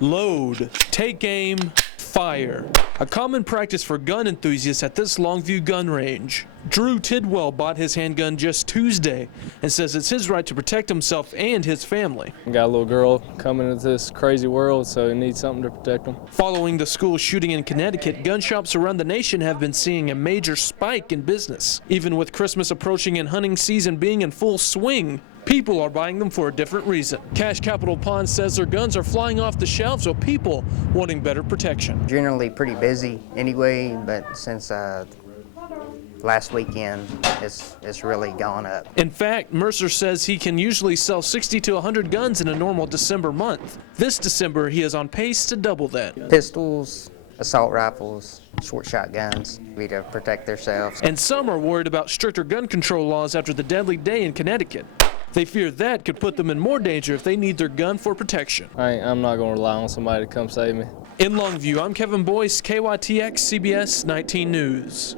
load, take aim, fire. A common practice for gun enthusiasts at this Longview gun range. Drew Tidwell bought his handgun just Tuesday and says it's his right to protect himself and his family. Got a little girl coming into this crazy world, so he needs something to protect them. Following the school shooting in Connecticut, gun shops around the nation have been seeing a major spike in business. Even with Christmas approaching and hunting season being in full swing, people are buying them for a different reason. Cash Capital Pawn says their guns are flying off the shelves with people wanting better protection. Generally pretty busy anyway, but since last weekend, it's really gone up. In fact, Mercer says he can usually sell 60 to 100 guns in a normal December month. This December, he is on pace to double that. Pistols, assault rifles, short shotguns, to protect themselves. And some are worried about stricter gun control laws after the deadly day in Connecticut. They fear that could put them in more danger if they need their gun for protection. I'm not going to rely on somebody to come save me. In Longview, I'm Kevin Boyce, KYTX CBS 19 News.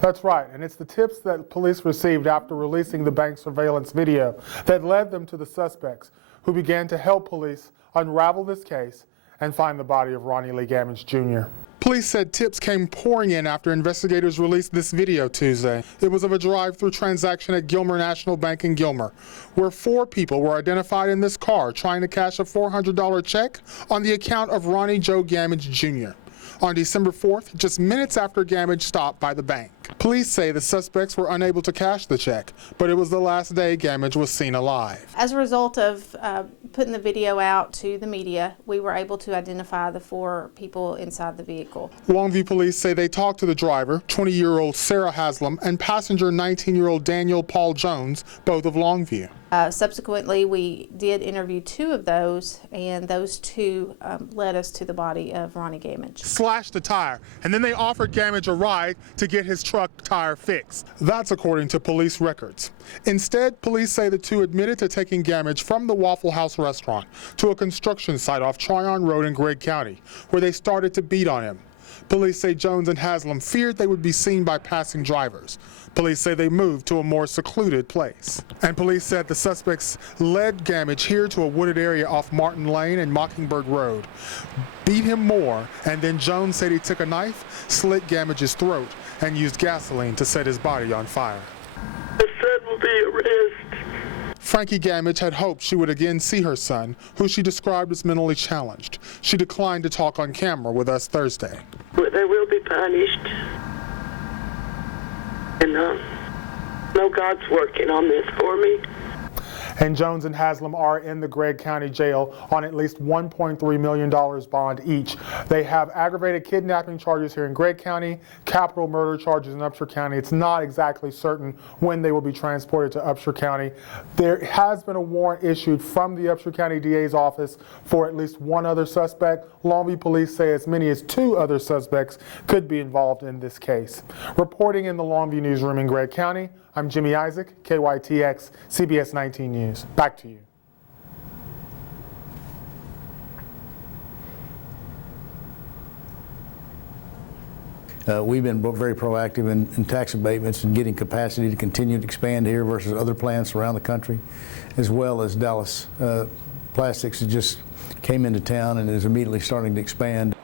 That's right, and it's the tips that police received after releasing the bank surveillance video that led them to the suspects, who began to help police unravel this case and find the body of Ronnie Lee Gamage Jr. Police said tips came pouring in after investigators released this video Tuesday. It was of a drive-through transaction at Gilmer National Bank in Gilmer, where 4 people were identified in this car trying to cash a $400 check on the account of Ronnie Joe Gamage Jr. on December 4th, just minutes after Gamage stopped by the bank. Police say the suspects were unable to cash the check, but it was the last day Gamage was seen alive. As a result of putting the video out to the media, we were able to identify the 4 people inside the vehicle. Longview police say they talked to the driver, 20-year-old Sarah Haslam, and passenger 19-year-old Daniel Paul Jones, both of Longview. Subsequently, we did interview 2 of those, and those 2 led us to the body of Ronnie Gamage. Slashed the tire, and then they offered Gamage a ride to get his truck tire fixed. That's according to police records. Instead, police say the 2 admitted to taking Gamage from the Waffle House restaurant to a construction site off Tryon Road in Gregg County, where they started to beat on him. Police say Jones and Haslam feared they would be seen by passing drivers. Police say they moved to a more secluded place. And police said the suspects led Gamage here to a wooded area off Martin Lane and Mockingbird Road, beat him more, and then Jones said he took a knife, slit Gamage's throat, and used gasoline to set his body on fire. The son will be arrested. Frankie Gamage had hoped she would again see her son, who she described as mentally challenged. She declined to talk on camera with us Thursday. But they will be punished. And no, God's working on this for me. And Jones and Haslam are in the Gregg County Jail on at least $1.3 million bond each. They have aggravated kidnapping charges here in Gregg County, capital murder charges in Upshur County. It's not exactly certain when they will be transported to Upshur County. There has been a warrant issued from the Upshur County DA's office for at least 1 other suspect. Longview police say as many as 2 other suspects could be involved in this case. Reporting in the Longview newsroom in Gregg County, I'm Jimmy Isaac, KYTX, CBS 19 News. Back to you. We've been very proactive in tax abatements and getting capacity to continue to expand here versus other plants around the country, as well as Dallas Plastics that just came into town and is immediately starting to expand.